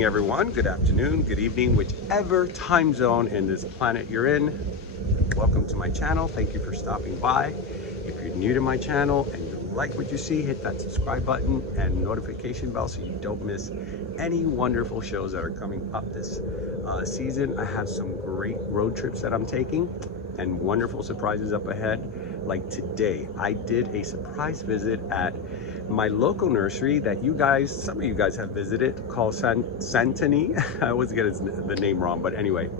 morning, everyone. Good afternoon, good evening, whichever time zone in this planet you're in. Welcome to my channel. Thank you for stopping by. If you're new to my channel and you like what you see, hit that subscribe button and notification bell so you don't miss any wonderful shows that are coming up this season. I have some great road trips that I'm taking and wonderful surprises up ahead. Like today, I did a surprise visit at my local nursery that some of you guys have visited, called Santony. I always get the name wrong, but anyway,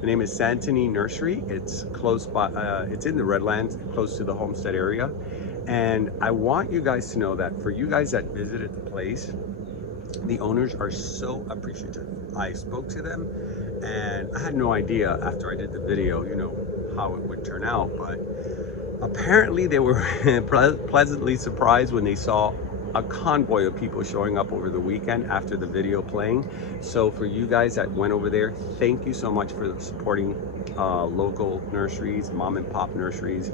the name is Santony Nursery. It's close by, it's in the Redlands, close to the Homestead area. And I want you guys to know that for you guys that visited the place, the owners are so appreciative. I spoke to them and I had no idea after I did the video, you know, how it would turn out, but apparently they were pleasantly surprised when they saw a convoy of people showing up over the weekend after the video playing. So for you guys that went over there, thank you so much for supporting local nurseries, mom and pop nurseries.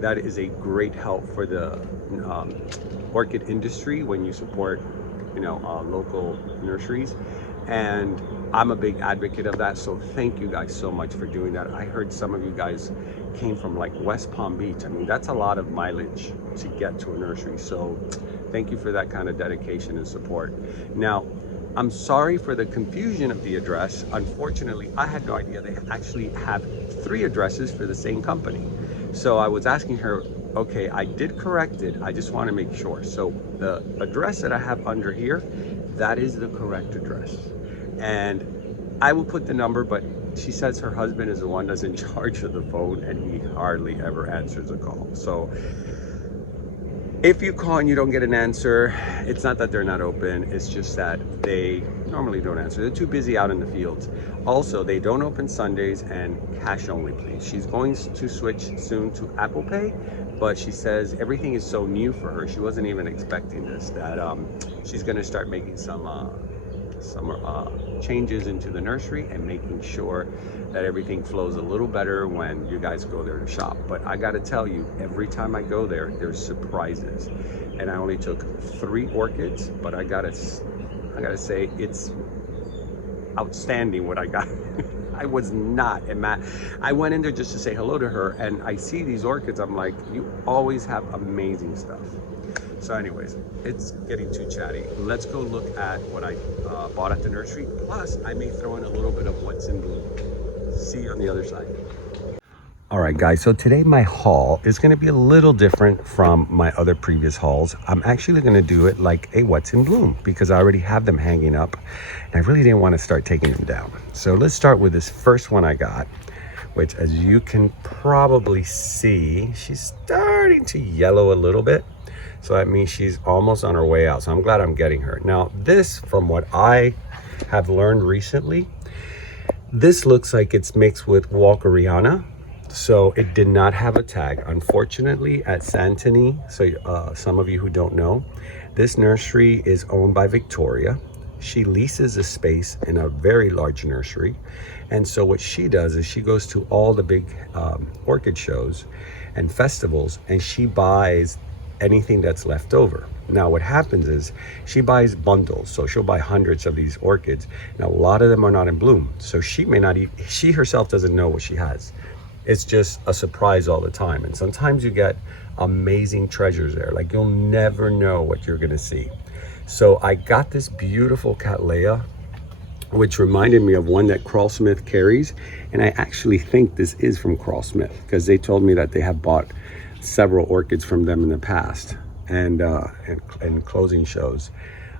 That is a great help for the orchid industry when you support, you know, local nurseries. And I'm a big advocate of that, so thank you guys so much for doing that. I heard some of you guys came from like West Palm Beach. I mean, that's a lot of mileage to get to a nursery, so thank you for that kind of dedication and support. Now, I'm sorry for the confusion of the address. Unfortunately, I had no idea they actually have 3 addresses for the same company. So I was asking her, okay, I did correct it, I just want to make sure. So the address that I have under here, that is the correct address. And I will put the number, but she says her husband is the one that's in charge of the phone and he hardly ever answers a call. So if you call and you don't get an answer, it's not that they're not open, it's just that they normally don't answer. They're too busy out in the fields. Also, they don't open Sundays and cash only, please. She's going to switch soon to Apple Pay, but she says everything is so new for her. She wasn't even expecting this, that she's gonna start making some changes into the nursery and making sure that everything flows a little better when you guys go there to shop. But I gotta tell you, every time I go there, there's surprises. And I only took 3 orchids, but I gotta say it's outstanding what I got. I was not mad. I went in there just to say hello to her, and I see these orchids. I'm like, you always have amazing stuff. So anyways, it's getting too chatty. Let's go look at what I bought at the nursery. Plus, I may throw in a little bit of what's in bloom. See you on the other side. All right, guys, so today my haul is going to be a little different from my other previous hauls. I'm actually going to do it like a what's in bloom because I already have them hanging up and I really didn't want to start taking them down. So let's start with this first one I got, which, as you can probably see, she's starting to yellow a little bit. So that means she's almost on her way out. So I'm glad I'm getting her. Now this, from what I have learned recently, this looks like it's mixed with Walkeriana. So it did not have a tag, unfortunately, at Santony. So some of you who don't know, this nursery is owned by Victoria. She leases a space in a very large nursery. And so what she does is she goes to all the big orchid shows and festivals, and she buys anything that's left over. Now what happens is she buys bundles, so she'll buy hundreds of these orchids. Now a lot of them are not in bloom, so she herself doesn't know what she has. It's just a surprise all the time, and sometimes you get amazing treasures there. Like, you'll never know what you're gonna see. So I got this beautiful Cattleya, which reminded me of one that Crawlsmith carries, and I actually think this is from Crawlsmith because they told me that they have bought several orchids from them in the past and closing shows.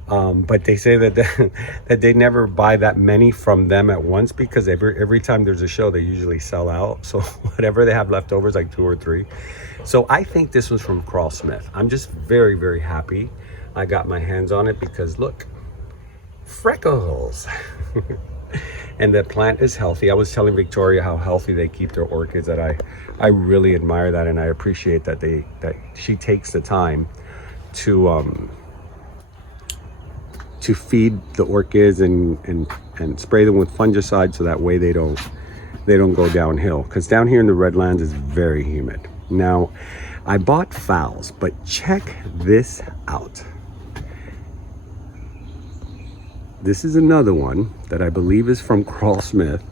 But they say that that they never buy that many from them at once because every time there's a show, they usually sell out. So whatever they have left over is like 2 or 3. So I think this was from Crawlsmith. I'm just very, very happy I got my hands on it because look, freckles. And the plant is healthy. I was telling Victoria how healthy they keep their orchids, that I really admire that, and I appreciate that she takes the time to feed the orchids and spray them with fungicide so that way they don't go downhill, because down here in the Redlands is very humid. Now I bought phals, but check this out. this is another one that I believe is from Crawl Smith.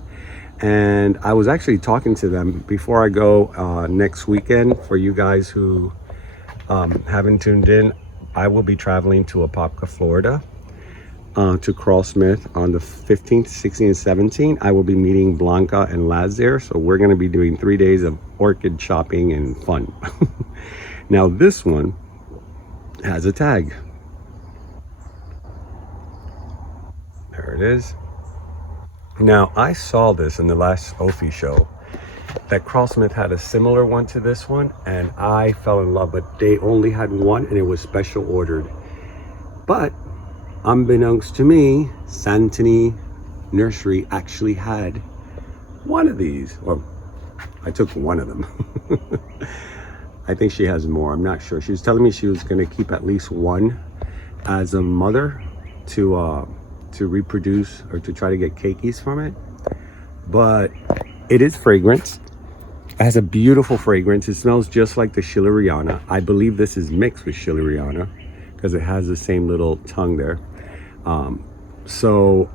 And I was actually talking to them before I go next weekend. For you guys who haven't tuned in, I will be traveling to Apopka, Florida, to Crawl Smith on the 15th, 16th, and 17th. I will be meeting Blanca and Laz there. So we're going to be doing 3 days of orchid shopping and fun. Now this one has a tag. There it is. Now, I saw this in the last Ophi show, that Crawl Smith had a similar one to this one, and I fell in love, but they only had one and it was special ordered. But unbeknownst to me, Santony Nursery actually had one of these. Well, I took one of them. I think she has more, I'm not sure. She was telling me she was gonna keep at least one as a mother to reproduce or to try to get keikis from it. But it is fragrance. It has a beautiful fragrance. It smells just like the Ciliare. I believe this is mixed with Ciliare because it has the same little tongue there. So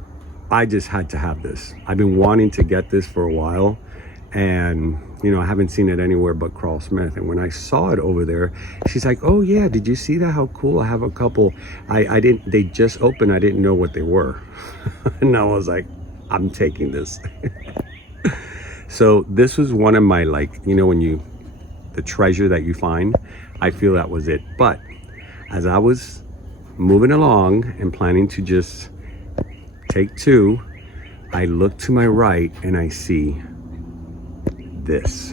I just had to have this. I've been wanting to get this for a while, and you know, I haven't seen it anywhere but Crawl Smith. And when I saw it over there, she's like, oh yeah, did you see that? How cool. I have a couple. I didn't, they just opened. I didn't know what they were. And I was like, I'm taking this. So this was one of my, like, you know, when you, the treasure that you find, I feel that was it. But as I was moving along and planning to just take two, I look to my right and I see this.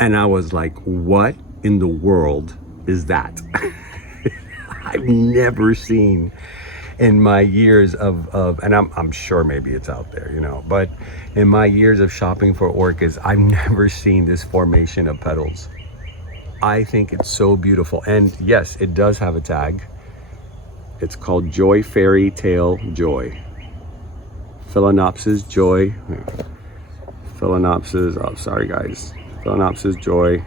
And I was like, what in the world is that? I've never seen in my years of and I'm sure maybe it's out there, you know, but in my years of shopping for orchids, I've never seen this formation of petals. I think it's so beautiful. And yes, it does have a tag. It's called Joy Fairy Tale Joy. Phalaenopsis Joy. Phalaenopsis, oh sorry guys. Phalaenopsis Joy,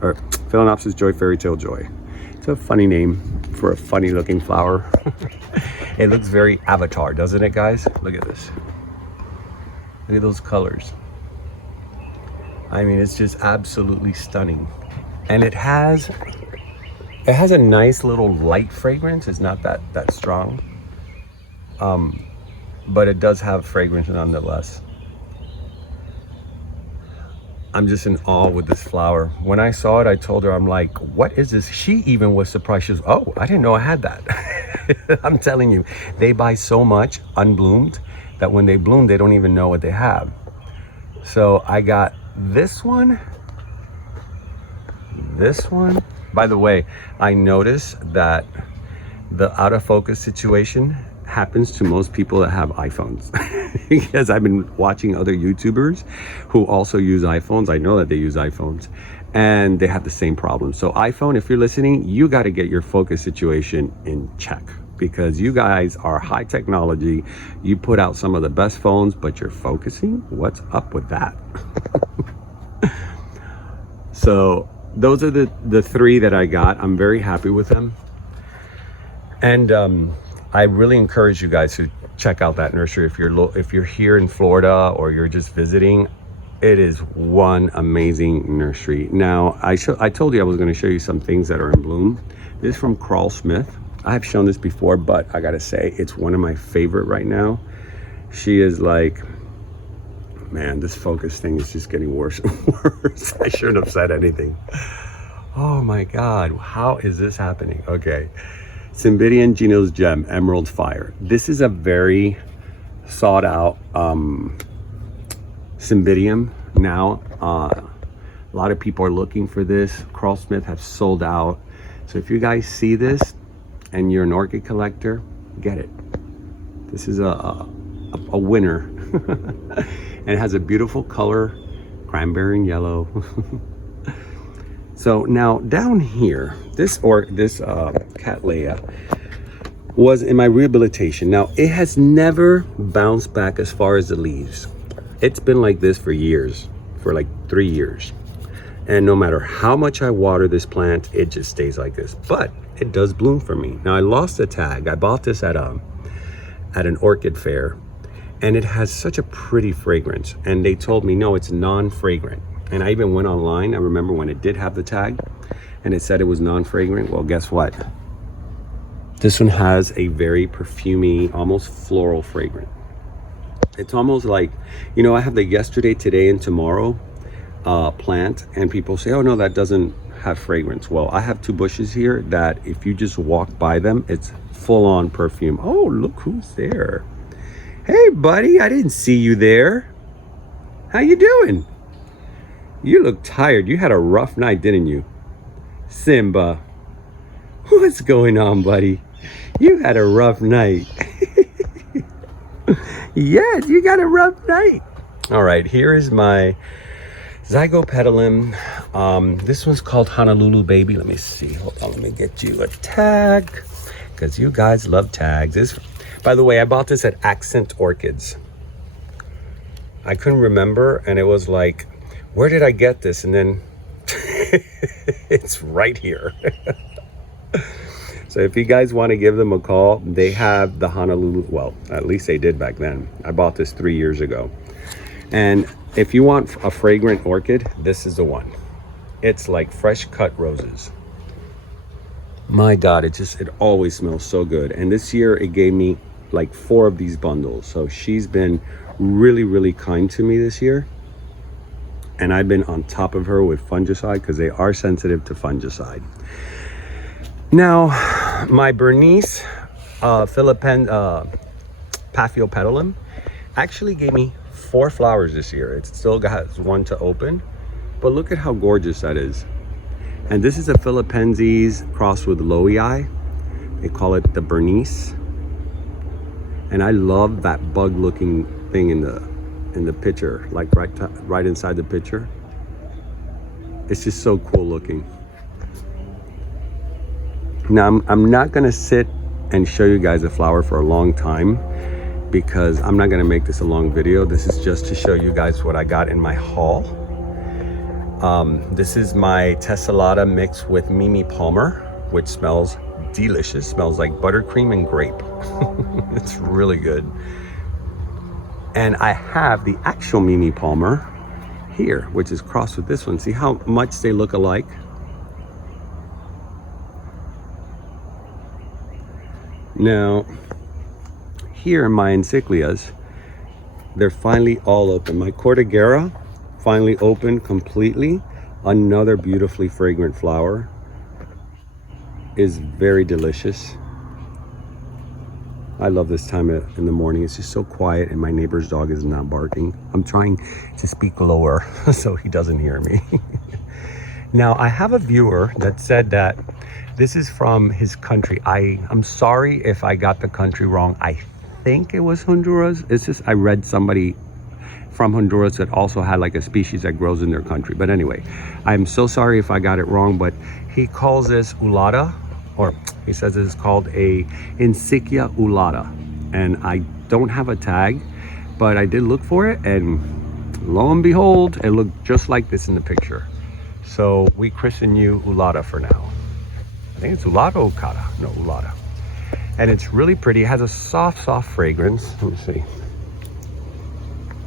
or Phalaenopsis Joy Fairy Tale Joy. It's a funny name for a funny looking flower. It looks very Avatar, doesn't it guys? Look at this. Look at those colors. I mean, it's just absolutely stunning. And it has a nice little light fragrance. It's not that strong. But it does have fragrance nonetheless. I'm just in awe with this flower. When I saw it, I told her, I'm like, what is this? She even was surprised. She was, oh, I didn't know I had that. I'm telling you, they buy so much unbloomed that when they bloom, they don't even know what they have. So I got this one. This one. By the way, I noticed that the out of focus situation happens to most people that have iPhones. Because I've been watching other YouTubers who also use iPhones. I know that they use iPhones and they have the same problem. So iPhone, if you're listening, you got to get your focus situation in check, because you guys are high technology. You put out some of the best phones, but you're focusing. What's up with that? So those are the three that I got. I'm very happy with them. And I really encourage you guys to check out that nursery if you're here in Florida or you're just visiting. It is one amazing nursery. Now, I told you I was going to show you some things that are in bloom. This is from Crawl Smith. I have shown this before, but I gotta say it's one of my favorite right now. She is like, man, this focus thing is just getting worse and worse. I shouldn't have said anything. Oh my God, how is this happening? Okay. Cymbidium, Gino's Gem, Emerald Fire. This is a very sought out Cymbidium now. A lot of people are looking for this. Crawl Smith have sold out. So if you guys see this and you're an orchid collector, get it. This is a winner. And it has a beautiful color, cranberry and yellow. So now down here, this cat Leia was in my rehabilitation. Now it has never bounced back as far as the leaves. It's been like this for years, for like 3 years. And no matter how much I water this plant, it just stays like this. But it does bloom for me. Now I lost a tag. I bought this at an orchid fair, and it has such a pretty fragrance. And they told me, no, it's non-fragrant. And I even went online. I remember when it did have the tag and it said it was non-fragrant. Well, guess what? This one has a very perfumey, almost floral fragrance. It's almost like, you know, I have the yesterday, today, and tomorrow plant, and people say, oh no, that doesn't have fragrance. Well, I have 2 bushes here that if you just walk by them, it's full on perfume. Oh, look who's there. Hey buddy, I didn't see you there. How you doing? You look tired. You had a rough night, didn't you? Simba, what's going on, buddy? You had a rough night. Yes, you got a rough night. All right, here is my Zygopetalum. This one's called Honolulu Baby. Let me see. Hold on, let me get you a tag, because you guys love tags. This, by the way, I bought this at Accent Orchids. I couldn't remember, and it was like, where did I get this? And then it's right here. So if you guys want to give them a call, they have the Honolulu, well, at least they did back then. I bought this 3 years ago. And if you want a fragrant orchid, this is the one. It's like fresh cut roses. My God, it always smells so good. And this year it gave me like 4 of these bundles. So she's been really, really kind to me this year. And I've been on top of her with fungicide because they are sensitive to fungicide. Now, my Bernice Paphiopedilum actually gave me 4 flowers this year. It still has 1 to open, but look at how gorgeous that is. And this is a Philippenses crossed with Leia. They call it the Bernice. And I love that bug looking thing in the picture, like right inside the picture. It's just so cool looking. Now I'm not gonna sit and show you guys a flower for a long time because I'm not gonna make this a long video. This is just to show you guys what I got in my haul. This is my Tessellata mixed with Mimi Palmer, which smells delicious. Smells like buttercream and grape. It's really good. And I have the actual Mimi Palmer here, which is crossed with this one. See how much they look alike? Now, here in my Encyclias, they're finally all open. My Cordigera finally opened completely. Another beautifully fragrant flower. Is very delicious. I love this time in the morning. It's just so quiet and my neighbor's dog is not barking. I'm trying to speak lower so he doesn't hear me. Now, I have a viewer that said that this is from his country. I'm sorry if I got the country wrong. I think it was Honduras. It's just I read somebody from Honduras that also had like a species that grows in their country. But anyway, I'm so sorry if I got it wrong, but he calls this ulata, or he says it's called a Inseculada. And I don't have a tag, but I did look for it, and lo and behold, it looked just like this in the picture. So we christen you Ulata for now. I think it's Ulata or Ukata? No, Ulata. And it's really pretty. It has a soft fragrance. Let me see.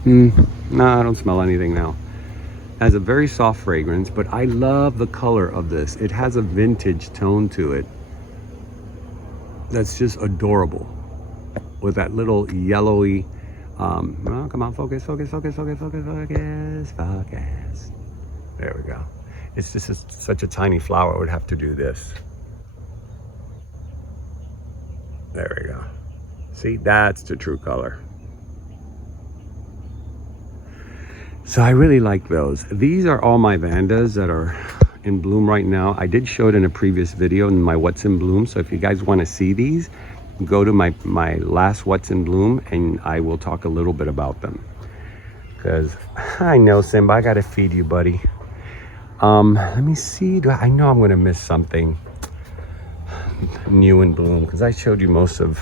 No, I don't smell anything now. It has a very soft fragrance, but I love the color of this. It has a vintage tone to it. That's just adorable. With that little yellowy, well, come on, focus. There we go. It's just such a tiny flower, it would have to do this. There we go. See, that's the true color. So I really like those. These are all my Vandas that are in bloom right now. I did show it in a previous video in my What's in Bloom. So if you guys want to see these, go to my last What's in Bloom and I will talk a little bit about them. Because I know, Simba, I gotta feed you, buddy. Let me see. I know I'm gonna miss something new in bloom because I showed you most of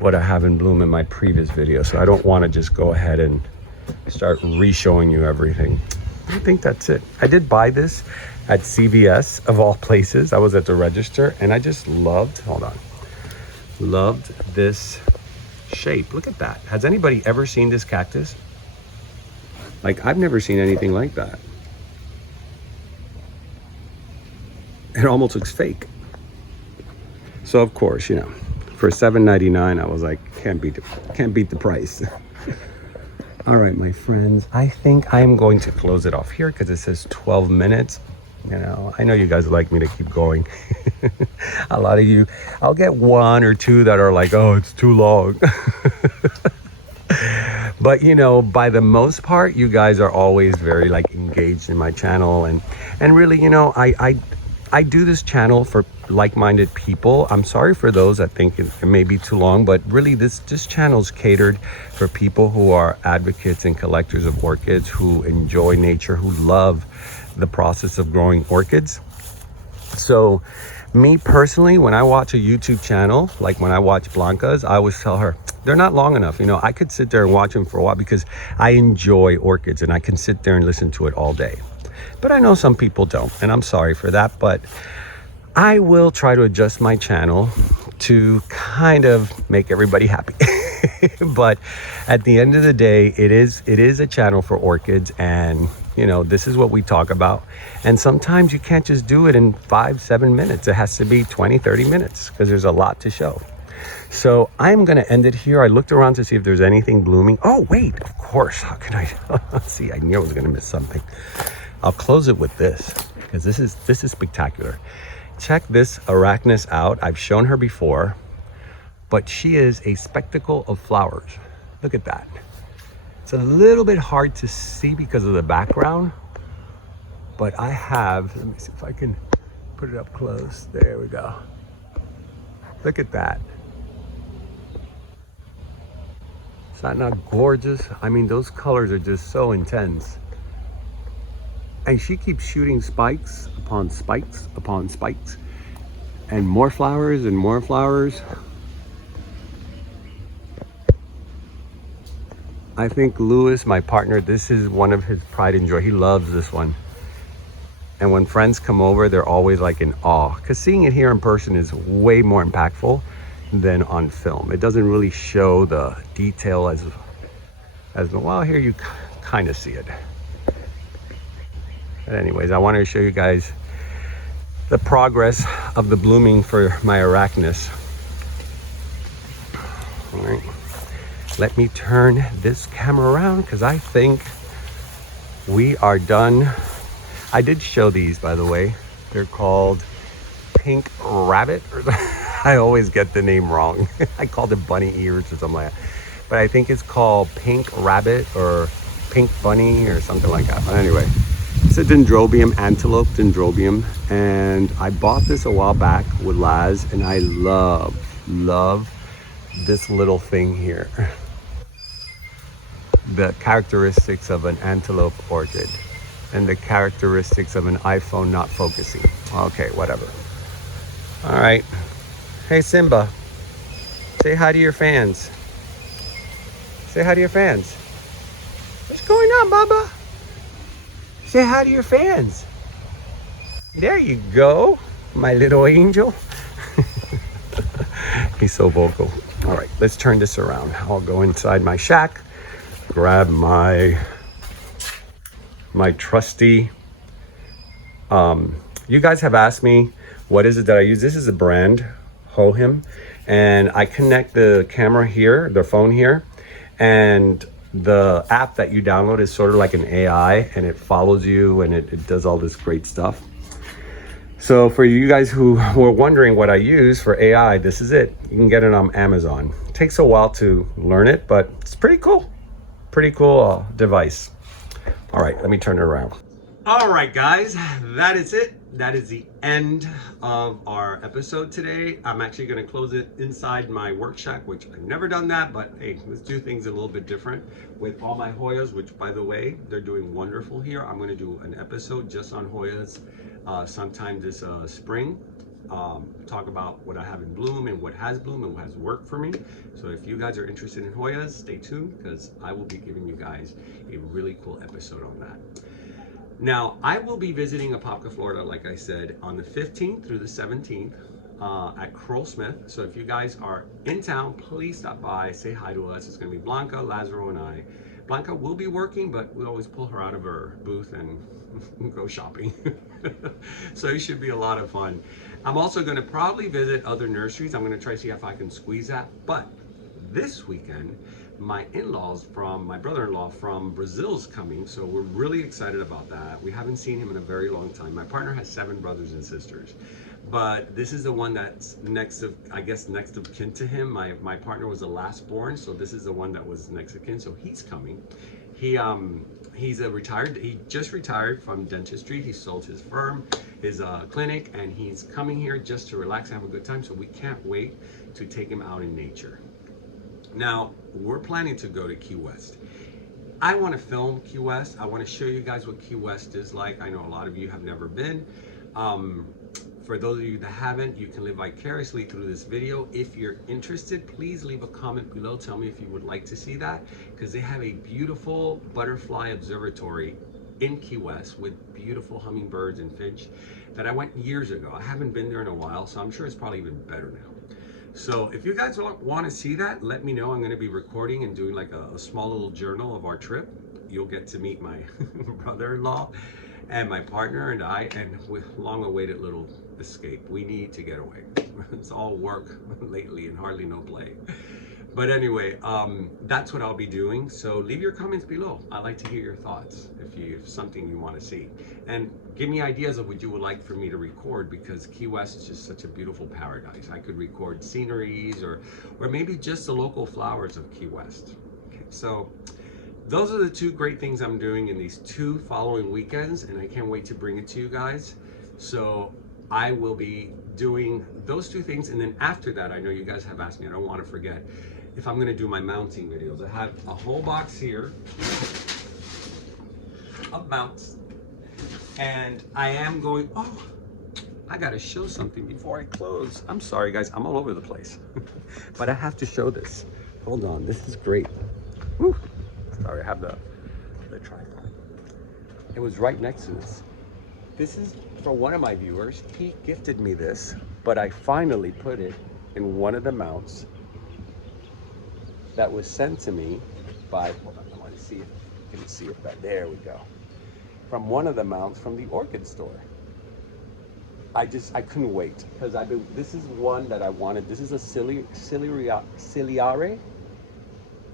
what I have in bloom in my previous video. So I don't want to just go ahead and start re-showing you everything. I think that's it. I did buy this at CVS of all places. I was at the register and I just loved this shape. Look at that. Has anybody ever seen this cactus? Like, I've never seen anything like that. It almost looks fake. So of course, you know, for $7.99, I was like, can't beat the price. All right, my friends, I think I'm going to close it off here because it says 12 minutes. You know, I know you guys like me to keep going. A lot of you, I'll get one or two that are like, oh, it's too long. But you know, by the most part, you guys are always very like engaged in my channel, and really, you know, I do this channel for like-minded people. I'm sorry for those that think it may be too long, but really this channel's catered for people who are advocates and collectors of orchids, who enjoy nature, who love the process of growing orchids. So me personally, when I watch a YouTube channel, like when I watch Blanca's, I always tell her, they're not long enough. You know, I could sit there and watch them for a while because I enjoy orchids and I can sit there and listen to it all day. But I know some people don't, and I'm sorry for that, but I will try to adjust my channel to kind of make everybody happy. But at the end of the day, it is a channel for orchids, and you know, this is what we talk about. And sometimes you can't just do it in 5-7 minutes. It has to be 20-30 minutes because there's a lot to show. So I'm going to end it here. I looked around to see if there's anything blooming. Oh, wait, of course. How can I see? I knew I was going to miss something. I'll close it with this because this is spectacular. Check this Arachnus out. I've shown her before, but she is a spectacle of flowers. Look at that. It's a little bit hard to see because of the background, but I have, let me see if I can put it up close. There we go. Look at that. Is that not gorgeous? I mean, those colors are just so intense. And she keeps shooting spikes upon spikes upon spikes. And more flowers and more flowers. I think Lewis, my partner, this is one of his pride and joy. He loves this one. And when friends come over, they're always like in awe. Because seeing it here in person is way more impactful than on film. It doesn't really show the detail as well. Here you kind of see it. But anyways, I wanted to show you guys the progress of the blooming for my Arachnus. All right, let me turn this camera around because I think we are done. I did show these, by the way. They're called Pink Rabbit. I always get the name wrong. I called it bunny ears or something like that. But I think it's called Pink Rabbit or Pink Bunny or something like that. But anyway, it's a Dendrobium, Antelope Dendrobium. And I bought this a while back with Laz, and I love this little thing here. The characteristics of an antelope orchid and the characteristics of an iPhone not focusing. Okay, whatever. All right. Hey, Simba, say hi to your fans. Say hi to your fans. What's going on, Baba? Say hi to your fans. There you go, my little angel. He's so vocal. All right, let's turn this around. I'll go inside my shack, grab my trusty. You guys have asked me, what is it that I use? This is a brand, Hohim, and I connect the camera here, the phone here, and the app that you download is sort of like an AI, and it follows you and it does all this great stuff. So for you guys who were wondering what I use for AI, this is it. You can get it on Amazon. It takes a while to learn it, but it's pretty cool. Pretty cool device. All right, let me turn it around. All right, guys, that is it. That is the end of our episode today. I'm actually going to close it inside my work shack, which I've never done that, but hey, let's do things a little bit different with all my Hoyas, which, by the way, they're doing wonderful here. I'm going to do an episode just on Hoyas sometime this spring. Talk about what I have in bloom and what has bloomed and what has worked for me. So if you guys are interested in Hoyas, stay tuned because I will be giving you guys a really cool episode on that. Now, I will be visiting Apopka, Florida, like I said, on the 15th through the 17th at Kroll Smith. So if you guys are in town, please stop by, say hi to us. It's going to be Blanca, Lazaro, and I. Blanca will be working, but we always pull her out of her booth and go shopping. So it should be a lot of fun. I'm also going to probably visit other nurseries. I'm going to try to see if I can squeeze that. But this weekend, my in-laws from my brother-in-law from Brazil's coming, so we're really excited about that. We haven't seen him in a very long time. My partner has 7 brothers and sisters, but this is the one that's next of, I guess, next of kin to him. My partner was the last born, so this is the one that was next of kin. So he's coming. He's he just retired from dentistry. He sold his firm, his clinic, and he's coming here just to relax and have a good time. So we can't wait to take him out in nature. Now, we're planning to go to Key West. I want to film Key West. I want to show you guys what Key West is like. I know a lot of you have never been. For those of you that haven't, you can live vicariously through this video. If you're interested, please leave a comment below. Tell me if you would like to see that, because they have a beautiful butterfly observatory in Key West with beautiful hummingbirds and finch that I went years ago. I haven't been there in a while, so I'm sure it's probably even better now. So if you guys want to see that, let me know. I'm going to be recording and doing like a small little journal of our trip. You'll get to meet my brother-in-law and my partner and I, and with long-awaited little escape. We need to get away. It's all work lately and hardly no play. But anyway, that's what I'll be doing. So leave your comments below. I'd like to hear your thoughts if you have something you want to see. And give me ideas of what you would like for me to record, because Key West is just such a beautiful paradise. I could record sceneries or maybe just the local flowers of Key West. Okay, so those are the 2 great things I'm doing in these 2 following weekends, and I can't wait to bring it to you guys. So I will be doing those 2 things, and then after that, I know you guys have asked me, I don't want to forget, if I'm going to do my mounting videos. I have a whole box here of mounts, and I am going, oh, I got to show something before I close. I'm sorry guys, I'm all over the place, but I have to show this. Hold on, this is great. Woo. Sorry, I have the tripod. It was right next to this. This is for one of my viewers. He gifted me this, but I finally put it in one of the mounts that was sent to me by, hold on, I want to see if you can see it back. There we go. From one of the mounts from the orchid store. I couldn't wait, because this is one that I wanted. This is a Ciliare,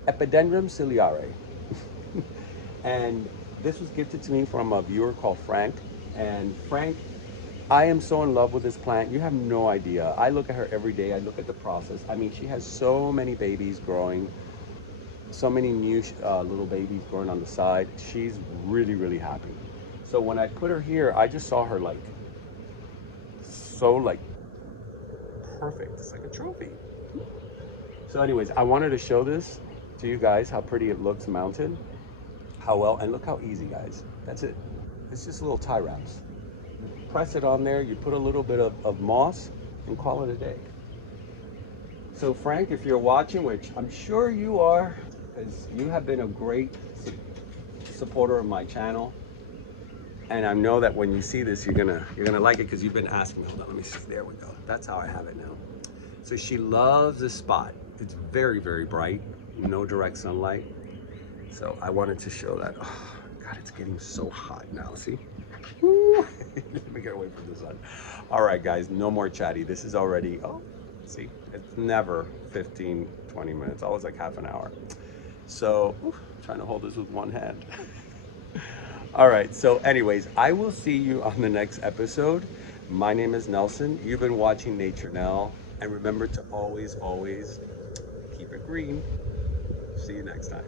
Epidendron Ciliare. And this was gifted to me from a viewer called Frank. And Frank, I am so in love with this plant. You have no idea. I look at her every day. I look at the process. I mean, she has so many babies growing, so many new little babies growing on the side. She's really, really happy. So when I put her here, I just saw her like, so like perfect. It's like a trophy. So anyways, I wanted to show this to you guys, how pretty it looks mounted, how well, and look how easy, guys. That's it. It's just little tie wraps. You press it on there, you put a little bit of moss, and call it a day. So Frank, if you're watching, which I'm sure you are, because you have been a great supporter of my channel, and I know that when you see this, you're gonna like it, because you've been asking me. Hold on, let me see. There we go. That's how I have it now. So she loves this spot. It's very, very bright, no direct sunlight. So I wanted to show that. Oh, God, it's getting so hot now. See? Woo. Let me get away from the sun. All right, guys, no more chatty. This is already, oh, see, it's never 15, 20 minutes, always like half an hour. So, I'm trying to hold this with one hand. All right, so anyways, I will see you on the next episode. My name is Nelson. You've been watching Nature Nell, and remember to always, always keep it green. See you next time.